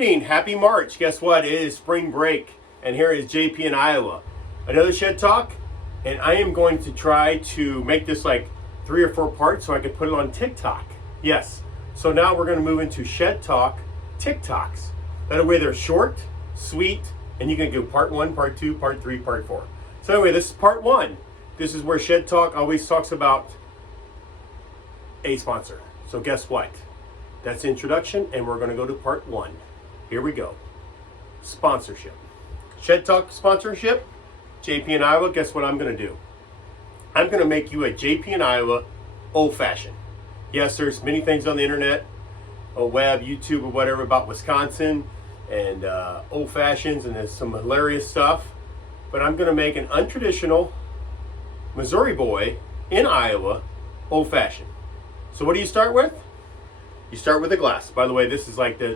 evening, happy March. Guess what? It is spring break, and here is JP in Iowa. Another Shed Talk, and I am going to try to make this like 3 or 4 parts so I can put it on TikTok. Yes, so now we're going to move into Shed Talk TikToks. That way they're short, sweet, and you can do part 1, part 2, part 3, part 4. So anyway, this is part 1. This is where Shed Talk always talks about a sponsor. So guess what? That's the introduction, and we're going to go to part 1. Here we go. Sponsorship. Shed Talk sponsorship. JP in Iowa. Guess what I'm going to do? I'm going to make you a JP in Iowa old fashioned. Yes, there's many things on the internet, or web, YouTube, or whatever about Wisconsin and old fashions, and there's some hilarious stuff. But I'm going to make an untraditional Missouri boy in Iowa old fashioned. So what do you start with? You start with a glass. By the way, this is like the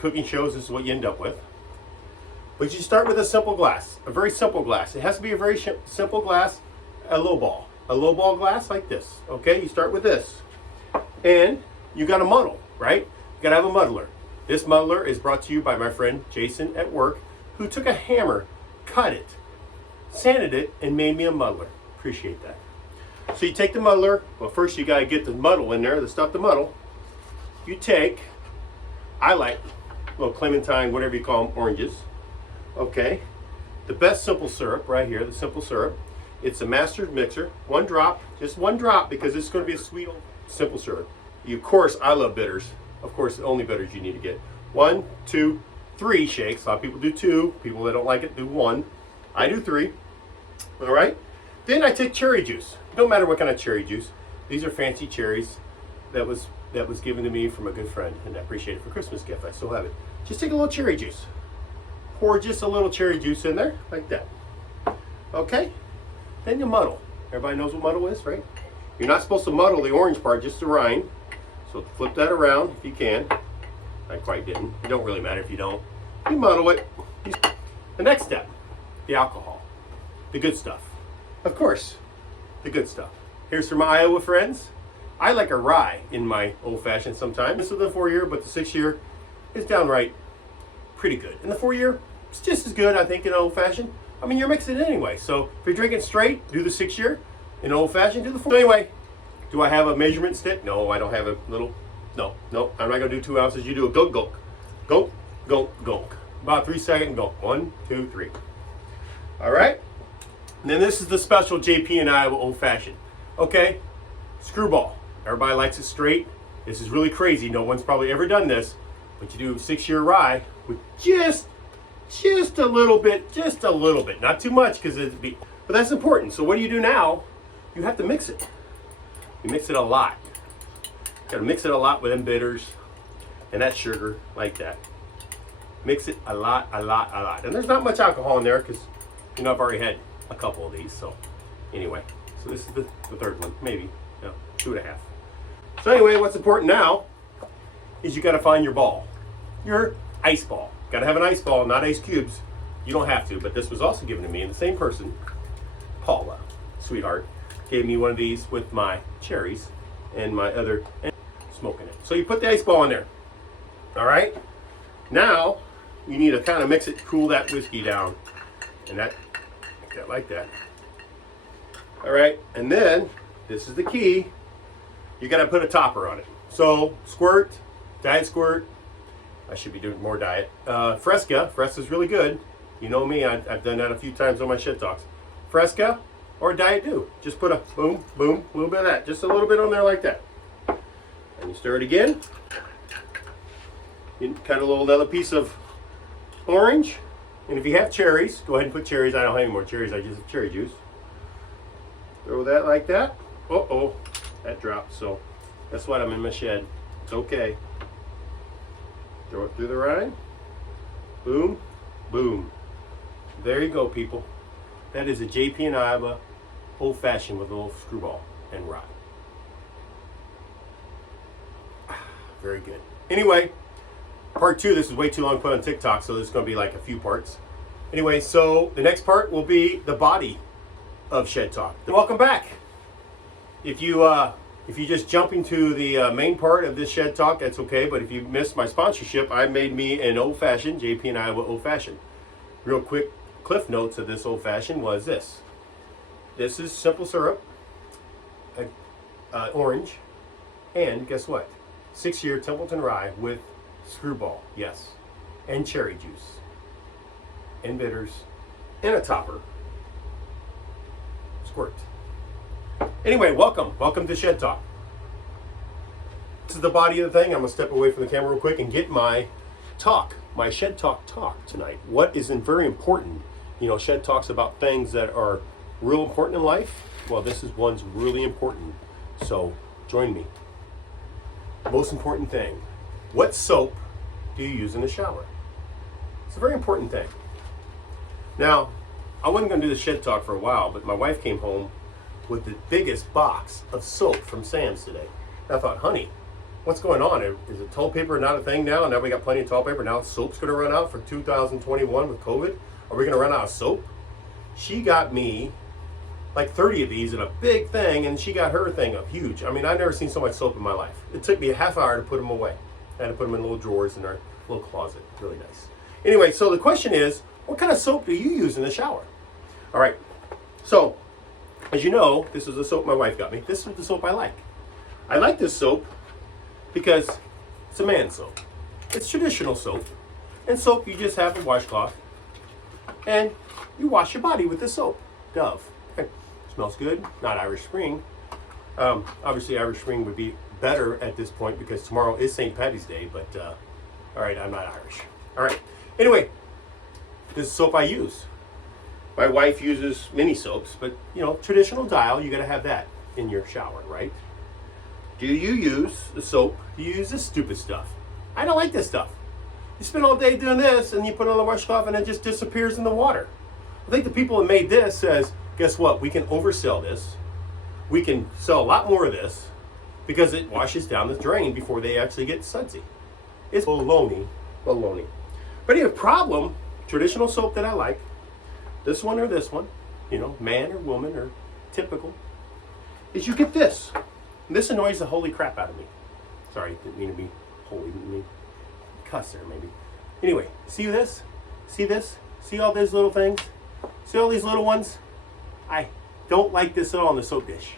cooking shows. This is what you end up with. But you start with a simple glass, a very simple glass. It has to be a very simple glass, a low ball glass like this. Okay, you start with this. And you got a muddle, right? You got to have a muddler. This muddler is brought to you by my friend Jason at work, who took a hammer, cut it, sanded it, and made me a muddler. Appreciate that. So you take the muddler. Well, first you got to get the muddle in there, the stuff to muddle. You take, I like little clementine, whatever you call them, oranges. Okay, the best simple syrup right here, the simple syrup. It's a master mixer, 1 drop, just 1 drop, because it's going to be a sweet old simple syrup. Of course, I love bitters. Of course, the only bitters you need to get. 1, 2, 3 shakes. A lot of people do 2. People that don't like it do 1. I do 3. All right. Then I take cherry juice. Don't matter what kind of cherry juice. These are fancy cherries that was given to me from a good friend, and I appreciate it for Christmas gift. I still have it. Just take a little cherry juice. Pour just a little cherry juice in there, like that. Okay? Then you muddle. Everybody knows what muddle is, right? You're not supposed to muddle the orange part, just the rind. So flip that around if you can. I quite didn't. It don't really matter if you don't. You muddle it. The next step, the alcohol. The good stuff. Of course, the good stuff. Here's for my Iowa friends. I like a rye in my old fashioned sometimes. This is the 4-year, but the 6-year is downright pretty good. And the 4-year, it's just as good, I think, in old fashioned. I mean, you're mixing it anyway. So if you're drinking straight, do the 6-year. In old fashioned, do the 4. So anyway, do I have a measurement stick? No, I don't have a little. No, I'm not gonna do 2 ounces. You do a gulp, gulp, gulp, gulp, gulp. About 3-second gulp. 1, 2, 3. All right. And then this is the special JP in Iowa old fashioned. Okay, screwball. Everybody likes it straight. This is really crazy. No one's probably ever done this. But you do 6-year rye with just a little bit, not too much, because it'd be. But that's important. So what do you do now? You have to mix it. You mix it a lot. Got to mix it a lot with them bitters and that sugar like that. Mix it a lot. And there's not much alcohol in there because you know I've already had a couple of these. So anyway, so this is the 3rd one, maybe 2.5. So anyway, what's important now is you got to find your ball, your ice ball. Got to have an ice ball, not ice cubes. You don't have to, but this was also given to me, and the same person, Paula, sweetheart, gave me one of these with my cherries and my other, and smoking it. So you put the ice ball in there. All right. Now you need to kind of mix it, cool that whiskey down, and that like that. All right, and then this is the key. You got to put a topper on it. So squirt, diet squirt. I should be doing more diet. Fresca is really good. You know me, I've done that a few times on my Shed Talks. Fresca or Diet Dew. Just put a boom, boom, a little bit of that. Just a little bit on there like that. And you stir it again. You cut a little another piece of orange. And if you have cherries, go ahead and put cherries. I don't have any more cherries, I just have cherry juice. Throw that like that. Uh-oh, that dropped. So that's what I'm in my shed. It's okay. Throw it through the rind. Boom, boom. There you go, people. That is a JP in Iowa old fashioned with a little screwball and rye. Very good. Anyway, part 2. This is way too long to put on TikTok, so this is going to be like a few parts. Anyway, so the next part will be the body of Shed Talk. Welcome back. If you If you just jump into the main part of this Shed Talk, that's okay. But if you missed my sponsorship, I made me an old-fashioned, Jpiniowa old-fashioned. Real quick cliff notes of this old-fashioned was this. This is simple syrup, orange, and guess what? 6-year Templeton rye with screwball, yes, and cherry juice, and bitters, and a topper. Squirt. Anyway, welcome to Shed Talk. This is the body of the thing. I'm gonna step away from the camera real quick and get my talk, my Shed Talk tonight. What is very important? You know, Shed Talks about things that are real important in life. Well, this is one's really important. So join me. Most important thing, what soap do you use in the shower? It's a very important thing. Now, I wasn't going to do the Shed Talk for a while, but my wife came home with the biggest box of soap from Sam's today. And I thought, honey, what's going on? Is it toilet paper not a thing now? Now we got plenty of toilet paper. Now soap's going to run out for 2021 with COVID. Are we going to run out of soap? She got me like 30 of these in a big thing, and she got her thing up huge. I mean, I've never seen so much soap in my life. It took me a half hour to put them away. I had to put them in little drawers in our little closet. Really nice. Anyway, so the question is, what kind of soap do you use in the shower? All right, so as you know, this is the soap my wife got me. This is the soap I like. I like this soap because it's a man soap. It's traditional soap. And soap, you just have a washcloth and you wash your body with this soap. Dove. Okay. Smells good, not Irish Spring. Obviously Irish Spring would be better at this point because tomorrow is St. Patty's Day, but all right, I'm not Irish. All right, anyway, this is soap I use. My wife uses mini soaps, but you know, traditional dial, you gotta have that in your shower, right? Do you use the soap? Do you use this stupid stuff? I don't like this stuff. You spend all day doing this and you put it on the washcloth and it just disappears in the water. I think the people that made this says, guess what? We can oversell this. We can sell a lot more of this because it washes down the drain before they actually get sudsy. It's baloney. But anyway, problem, traditional soap that I like, this one or this one, you know, man or woman or typical, is you get this. And this annoys the holy crap out of me. Sorry, didn't mean to be holy, didn't mean cuss there maybe. Anyway, see this? See this? See all these little things? See all these little ones? I don't like this at all in the soap dish.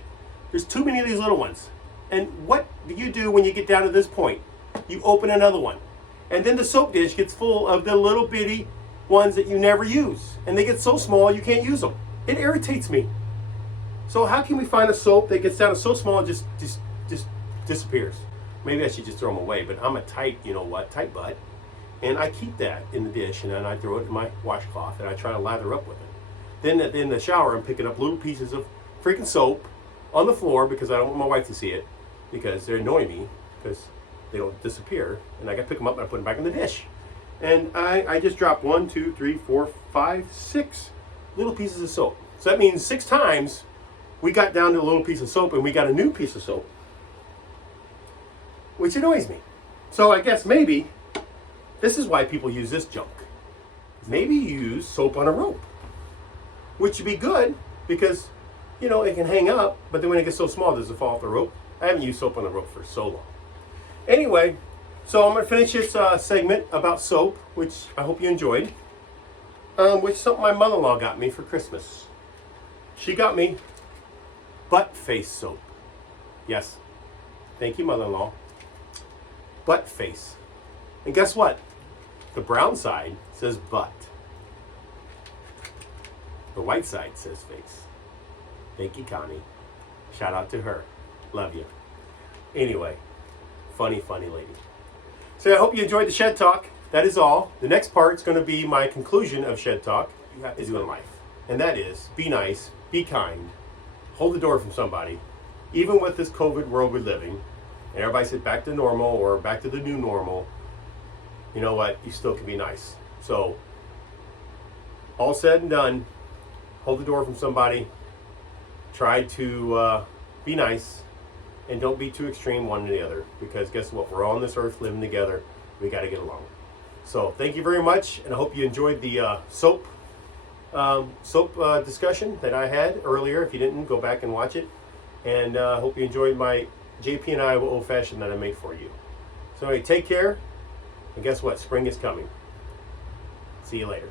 There's too many of these little ones. And what do you do when you get down to this point? You open another one. And then the soap dish gets full of the little bitty ones that you never use. And they get so small you can't use them. It irritates me. So how can we find a soap that gets down to so small and just disappears? Maybe I should just throw them away, but I'm a tight butt. And I keep that in the dish and then I throw it in my washcloth and I try to lather up with it. Then in the shower, I'm picking up little pieces of freaking soap on the floor because I don't want my wife to see it because they annoy me because they don't disappear. And I got to pick them up and I put them back in the dish. And I just dropped 1, 2, 3, 4, 5, 6 little pieces of soap. So that means 6 times we got down to a little piece of soap and we got a new piece of soap, which annoys me. So I guess maybe this is why people use this junk. Maybe you use soap on a rope, which would be good because, you know, it can hang up, but then when it gets so small, does it fall off the rope? I haven't used soap on the rope for so long. Anyway, so I'm going to finish this segment about soap, which I hope you enjoyed, which is something my mother-in-law got me for Christmas. She got me butt face soap. Yes. Thank you, mother-in-law. Butt face. And guess what? The brown side says butt. The white side says face. Thank you, Connie. Shout out to her. Love you. Anyway, funny lady. So I hope you enjoyed the Shed Talk. That is all. The next part is going to be my conclusion of Shed Talk. You have to do in life. And that is, be nice, be kind, hold the door from somebody. Even with this COVID world we're living, and everybody said back to normal or back to the new normal, you know what? You still can be nice. So, all said and done, hold the door from somebody. Try to be nice. And don't be too extreme one to the other. Because guess what? We're all on this earth living together. We got to get along. So, thank you very much. And I hope you enjoyed the soap discussion that I had earlier. If you didn't, go back and watch it. And hope you enjoyed my JP and Iowa Old Fashioned that I made for you. So anyway, take care. And guess what? Spring is coming. See you later.